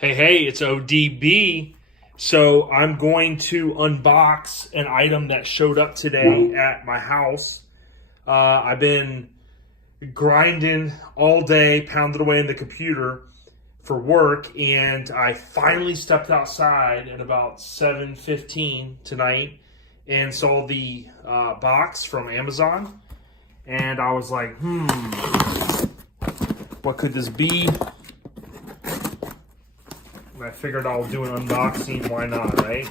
Hey, it's ODB. So I'm going to unbox an item that showed up today at my house. I've been grinding all day, pounded away in the computer for work, and I finally stepped outside at about 7:15 tonight and saw the box from Amazon. And I was like, what could this be? I figured I'll do an unboxing, why not, right?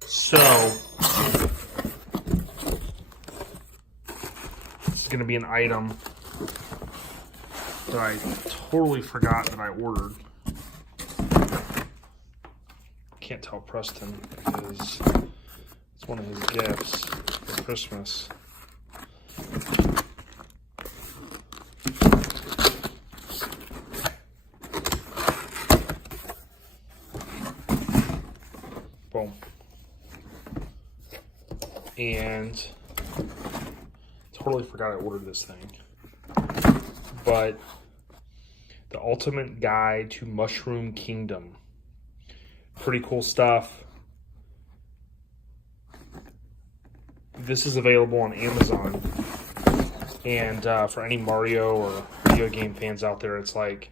So, this is going to be an item that I totally forgot that I ordered. Can't tell Preston because it's one of his gifts for Christmas. Boom. And totally forgot I ordered this thing. But the Ultimate Guide to Mushroom Kingdom. Pretty cool stuff. This is available on Amazon. And for any Mario or video game fans out there, it's like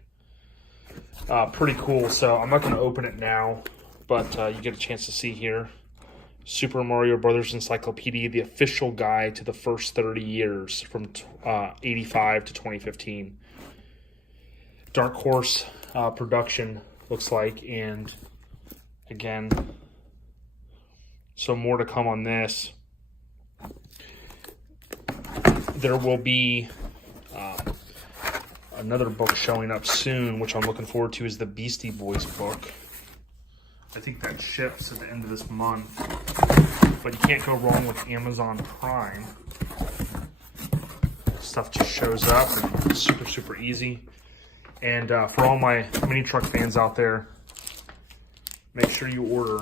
pretty cool. So I'm not going to open it now, but you get a chance to see here. Super Mario Brothers Encyclopedia, the official guide to the first 30 years from 85 to 2015. Dark Horse production looks like, and again, so more to come on this. There will be another book showing up soon, which I'm looking forward to, is the Beastie Boys book. I think that ships at the end of this month. But you can't go wrong with Amazon Prime. Stuff just shows up and it's super, super easy. And for all my mini truck fans out there, make sure you order.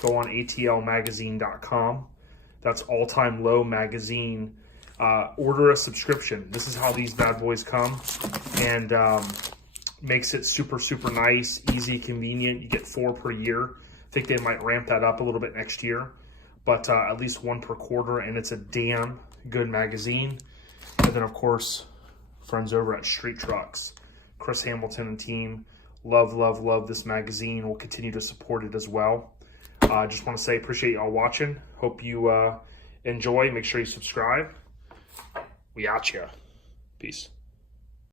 Go on atlmagazine.com. That's All Time Low Magazine. Order a subscription. This is how these bad boys come. And makes it super, super nice, easy, convenient. You get 4 per year. I think they might ramp that up a little bit next year, but at least 1 per quarter, and it's a damn good magazine. And then, of course, friends over at Street Trucks, Chris Hamilton and team, love, love, love this magazine. We'll continue to support it as well. I just want to say appreciate y'all watching. Hope you enjoy. Make sure you subscribe. We out ya. Peace.